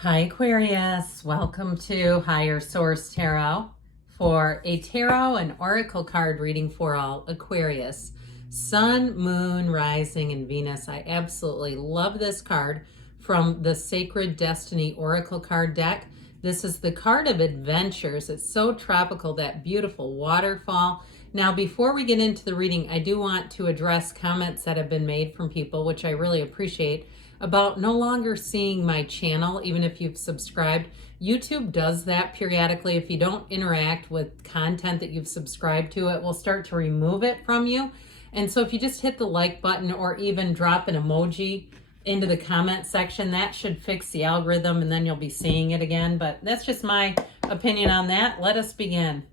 Hi Aquarius, welcome to Higher Source Tarot for a tarot and oracle card reading for all Aquarius. Sun, Moon, Rising, and Venus. I absolutely love this card from the Sacred Destiny Oracle card deck. This is the card of adventures. It's so tropical, that beautiful waterfall. Now, before we get into the reading, I do want to address comments that have been made from people, which I really appreciate, about no longer seeing my channel, even if you've subscribed. YouTube does that periodically. If you don't interact with content that you've subscribed to, it will start to remove it from you. And so if you just hit the like button or even drop an emoji into the comment section, that should fix the algorithm and then you'll be seeing it again. But that's just my opinion on that. Let us begin.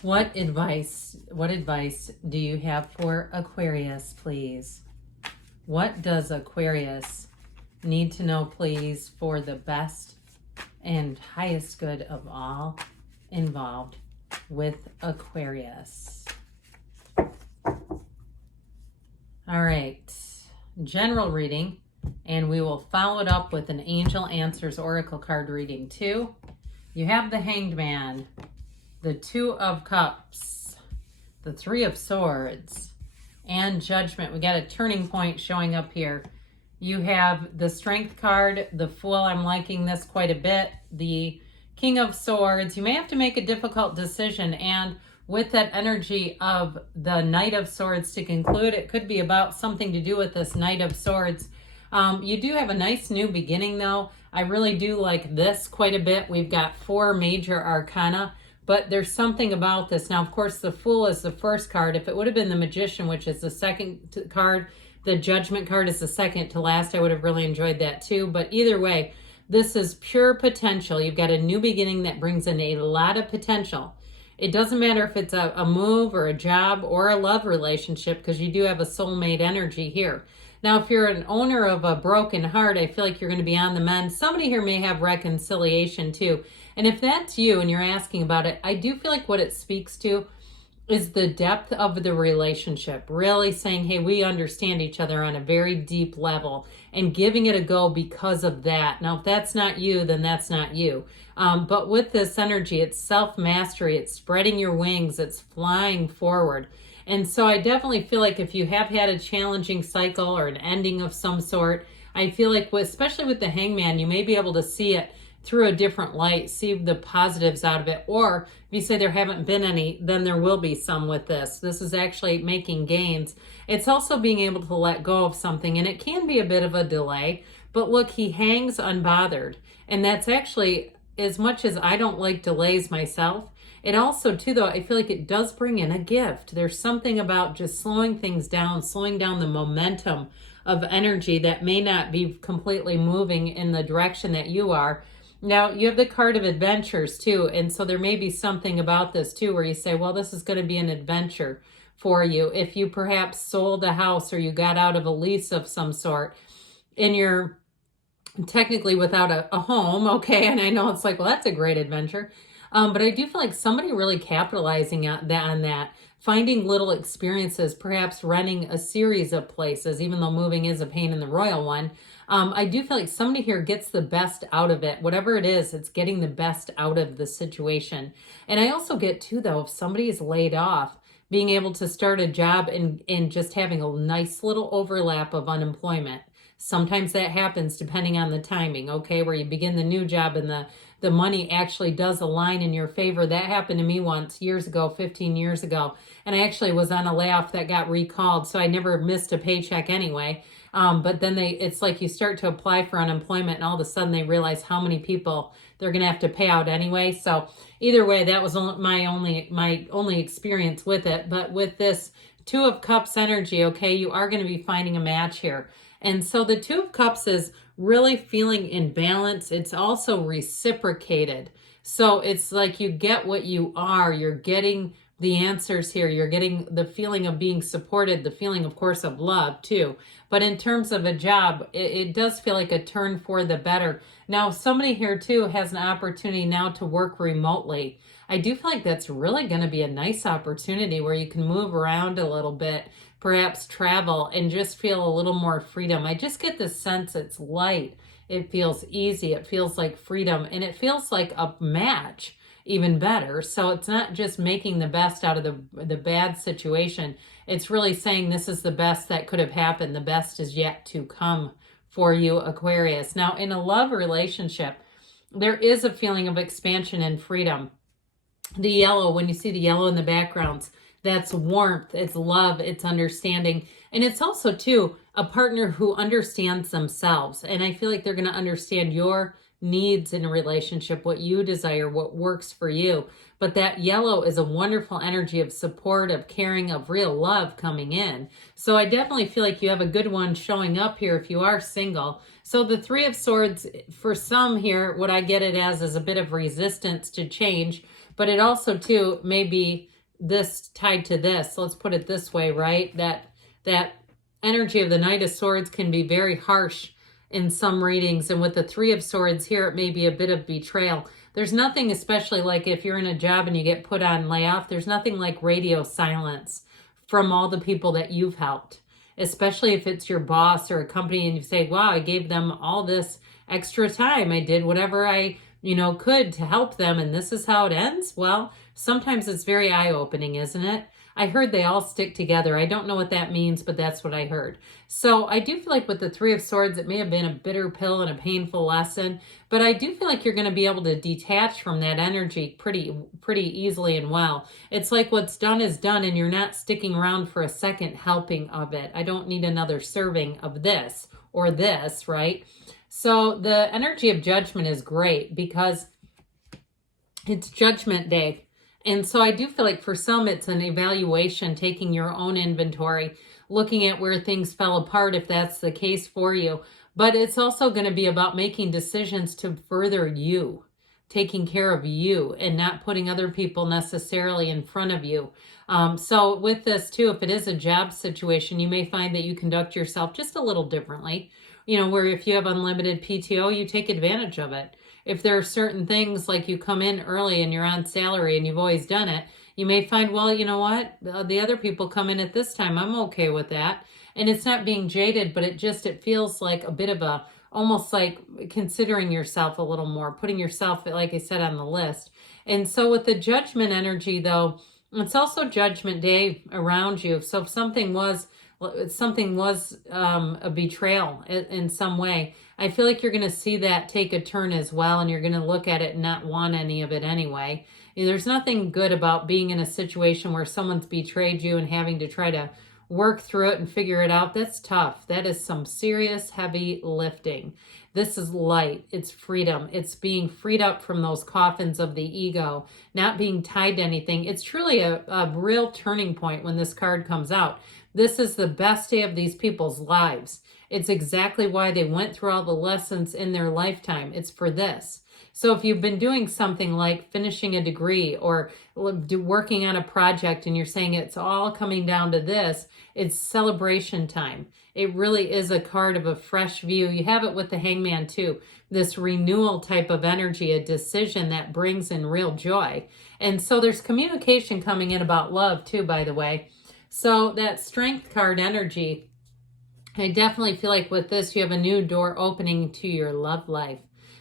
What advice do you have for Aquarius, please? What does Aquarius need to know, please, for the best and highest good of all involved with Aquarius? All right, general reading, and we will follow it up with an Angel Answers Oracle card reading too. You have the Hanged Man, the Two of Cups, the Three of Swords, and Judgment. We got a turning point showing up here. You have the Strength card, the Fool. I'm liking this quite a bit. The King of Swords. You may have to make a difficult decision, and with that energy of the Knight of Swords to conclude, it could be about something to do with this Knight of Swords. You do have a nice new beginning though. I really do like this quite a bit. We've got 4 major arcana. But there's something about this. Now, of course, the Fool is the first card. If it would have been the Magician, which is the second card, the Judgment card is the second to last, I would have really enjoyed that too. But either way, this is pure potential. You've got a new beginning that brings in a lot of potential. It doesn't matter if it's a move or a job or a love relationship, because you do have a soulmate energy here. Now, if you're an owner of a broken heart, I feel like you're going to be on the mend. Somebody here may have reconciliation too. And if that's you and you're asking about it, I do feel like what it speaks to is the depth of the relationship. Really saying, hey, we understand each other on a very deep level, and giving it a go because of that. Now, if that's not you, then that's not you. But with this energy, it's self-mastery. It's spreading your wings. It's flying forward. And so I definitely feel like if you have had a challenging cycle or an ending of some sort, I feel like, especially with the Hangman, you may be able to see it through a different light, see the positives out of it. Or if you say there haven't been any, then there will be some with this. This is actually making gains. It's also being able to let go of something, and it can be a bit of a delay. But look, he hangs unbothered. And that's actually, as much as I don't like delays myself, it also, too, though, I feel like it does bring in a gift. There's something about just slowing things down, slowing down the momentum of energy that may not be completely moving in the direction that you are. Now, you have the card of adventures, too, and so there may be something about this, too, where you say, well, this is going to be an adventure for you. If you perhaps sold a house or you got out of a lease of some sort, and you're technically without a home, okay, and I know it's like, well, that's a great adventure. But I do feel like somebody really capitalizing on that, finding little experiences, perhaps renting a series of places, even though moving is a pain in the royal one. I do feel like somebody here gets the best out of it. Whatever it is, it's getting the best out of the situation. And I also get too, though, if somebody is laid off, being able to start a job and just having a nice little overlap of unemployment. Sometimes that happens depending on the timing, okay, where you begin the new job and the money actually does align in your favor. That happened to me once years ago, 15 years ago. And I actually was on a layoff that got recalled, so I never missed a paycheck anyway. But then it's like you start to apply for unemployment and all of a sudden they realize how many people they're going to have to pay out anyway. So either way, that was my only experience with it. But with this Two of Cups energy, okay, you are going to be finding a match here. And so the Two of Cups is really feeling in balance. It's also reciprocated. So it's like you get what you are. You're getting the answers here. You're getting the feeling of being supported, the feeling, of course, of love too. But in terms of a job, it does feel like a turn for the better. Now, somebody here too has an opportunity now to work remotely. I do feel like that's really going to be a nice opportunity where you can move around a little bit, perhaps travel and just feel a little more freedom. I just get this sense it's light. It feels easy. It feels like freedom, and it feels like a match even better. So it's not just making the best out of the bad situation. It's really saying this is the best that could have happened. The best is yet to come for you, Aquarius. Now, in a love relationship, there is a feeling of expansion and freedom. The yellow, when you see the yellow in the backgrounds, that's warmth, it's love, it's understanding. And it's also, too, a partner who understands themselves. And I feel like they're going to understand your needs in a relationship, what you desire, what works for you. But that yellow is a wonderful energy of support, of caring, of real love coming in. So I definitely feel like you have a good one showing up here if you are single. So the Three of Swords, for some here, what I get it as is a bit of resistance to change. But it also, too, may be this tied to this. So let's put it this way, right? That energy of the Knight of Swords can be very harsh in some readings. And with the Three of Swords here, it may be a bit of betrayal. There's nothing, especially like if you're in a job and you get put on layoff, there's nothing like radio silence from all the people that you've helped, especially if it's your boss or a company and you say, wow, I gave them all this extra time. I did whatever I could to help them, and this is how it ends. Well, sometimes it's very eye-opening, isn't it? I heard they all stick together. I don't know what that means, but that's what I heard. So I do feel like with the Three of Swords, it may have been a bitter pill and a painful lesson, but I do feel like you're going to be able to detach from that energy pretty easily and well. It's like what's done is done, and you're not sticking around for a second helping of it. I don't need another serving of this or this, right? So the energy of Judgment is great because it's Judgment Day. And so I do feel like for some, it's an evaluation, taking your own inventory, looking at where things fell apart, if that's the case for you. But it's also going to be about making decisions to further you, taking care of you, and not putting other people necessarily in front of you. So with this too, if it is a job situation, you may find that you conduct yourself just a little differently. Where if you have unlimited PTO, you take advantage of it. If there are certain things like you come in early and you're on salary and you've always done it, you may find, well, you know what? The other people come in at this time. I'm okay with that. And it's not being jaded, but it feels like a bit of almost like considering yourself a little more, putting yourself, like I said, on the list. And so with the Judgment energy, though, it's also Judgment Day around you. So if something was a betrayal in some way, I feel like you're going to see that take a turn as well, and you're going to look at it and not want any of it anyway. There's nothing good about being in a situation where someone's betrayed you and having to try to work through it and figure it out. That's tough. That is some serious heavy lifting. This is light. It's freedom. It's being freed up from those coffins of the ego, not being tied to anything. It's truly a real turning point when this card comes out. This is the best day of these people's lives. It's exactly why they went through all the lessons in their lifetime. It's for this. So if you've been doing something like finishing a degree or working on a project and you're saying it's all coming down to this, it's celebration time. It really is a card of a fresh view. You have it with the Hangman too. This renewal type of energy, a decision that brings in real joy. And so there's communication coming in about love too, by the way. So that Strength card energy, I definitely feel like with this, you have a new door opening to your love life.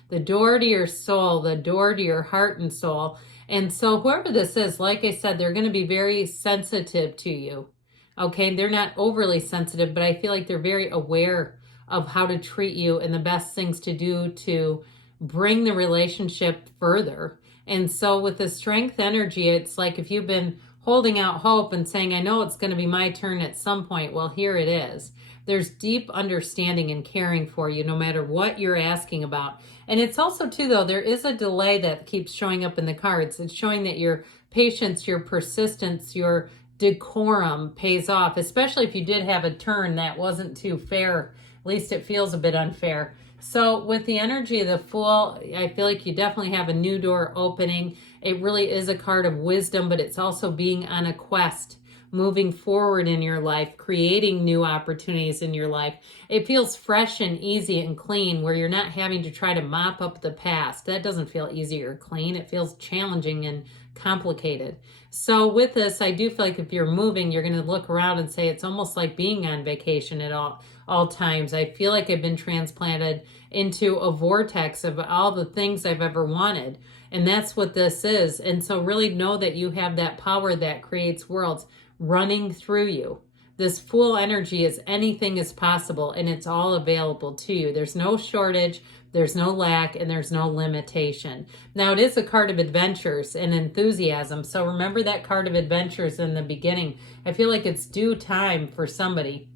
The door to your soul, the door to your heart and soul. And so whoever this is, like I said, they're going to be very sensitive to you. Okay, they're not overly sensitive, but I feel like they're very aware of how to treat you and the best things to do to bring the relationship further. And so with the Strength energy, it's like if you've been holding out hope and saying, I know it's going to be my turn at some point. Well, here it is. There's deep understanding and caring for you no matter what you're asking about. And it's also too, though, there is a delay that keeps showing up in the cards. It's showing that your patience, your persistence, your decorum pays off, especially if you did have a turn that wasn't too fair. At least it feels a bit unfair. So with the energy of the Fool, I feel like you definitely have a new door opening. It really is a card of wisdom, but it's also being on a quest, moving forward in your life, creating new opportunities in your life. It feels fresh and easy and clean where you're not having to try to mop up the past. That doesn't feel easy or clean. It feels challenging and complicated. So with this, I do feel like if you're moving, you're going to look around and say it's almost like being on vacation at all times. I feel like I've been transplanted into a vortex of all the things I've ever wanted. And that's what this is. And so really know that you have that power that creates worlds running through you. This Fool energy is anything is possible, and it's all available to you. There's no shortage, there's no lack, and there's no limitation. Now, it is a card of adventures and enthusiasm. So remember that card of adventures in the beginning. I feel like it's due time for somebody.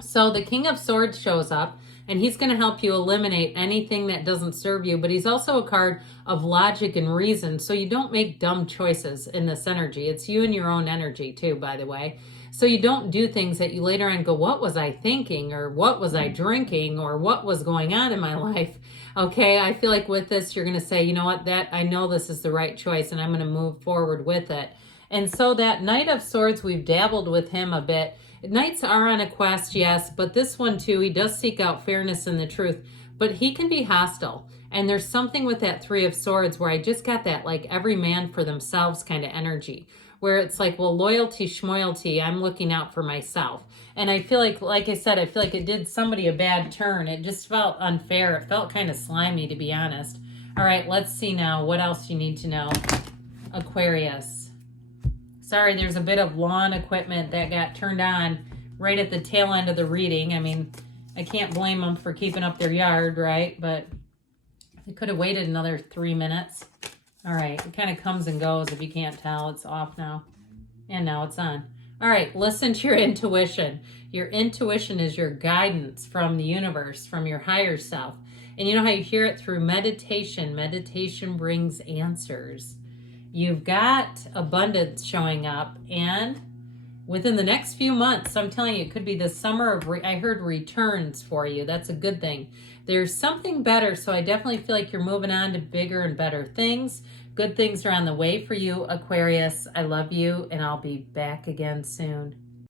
So the King of Swords shows up, and he's going to help you eliminate anything that doesn't serve you. But he's also a card of logic and reason, so you don't make dumb choices in this energy. It's you and your own energy too, by the way. So you don't do things that you later on go, what was I thinking? Or what was I drinking? Or what was going on in my life? Okay, I feel like with this, you're going to say, you know what, I know this is the right choice, and I'm going to move forward with it. And so that Knight of Swords, we've dabbled with him a bit. Knights are on a quest, yes, but this one too, he does seek out fairness and the truth, but he can be hostile. And there's something with that Three of Swords where I just got that like every man for themselves kind of energy, where it's like, well, loyalty, schmoyalty, I'm looking out for myself. And I feel like I said, I feel like it did somebody a bad turn. It just felt unfair. It felt kind of slimy, to be honest. All right, let's see now. What else you need to know? Aquarius. Sorry, there's a bit of lawn equipment that got turned on right at the tail end of the reading. I mean, I can't blame them for keeping up their yard, right? But they could have waited another 3 minutes. All right, it kind of comes and goes if you can't tell. It's off now. And now it's on. All right, listen to your intuition. Your intuition is your guidance from the universe, from your higher self. And you know how you hear it through meditation. Meditation brings answers. You've got abundance showing up, and within the next few months, I'm telling you, it could be the summer of, I heard returns for you. That's a good thing. There's something better, so I definitely feel like you're moving on to bigger and better things. Good things are on the way for you, Aquarius. I love you, and I'll be back again soon.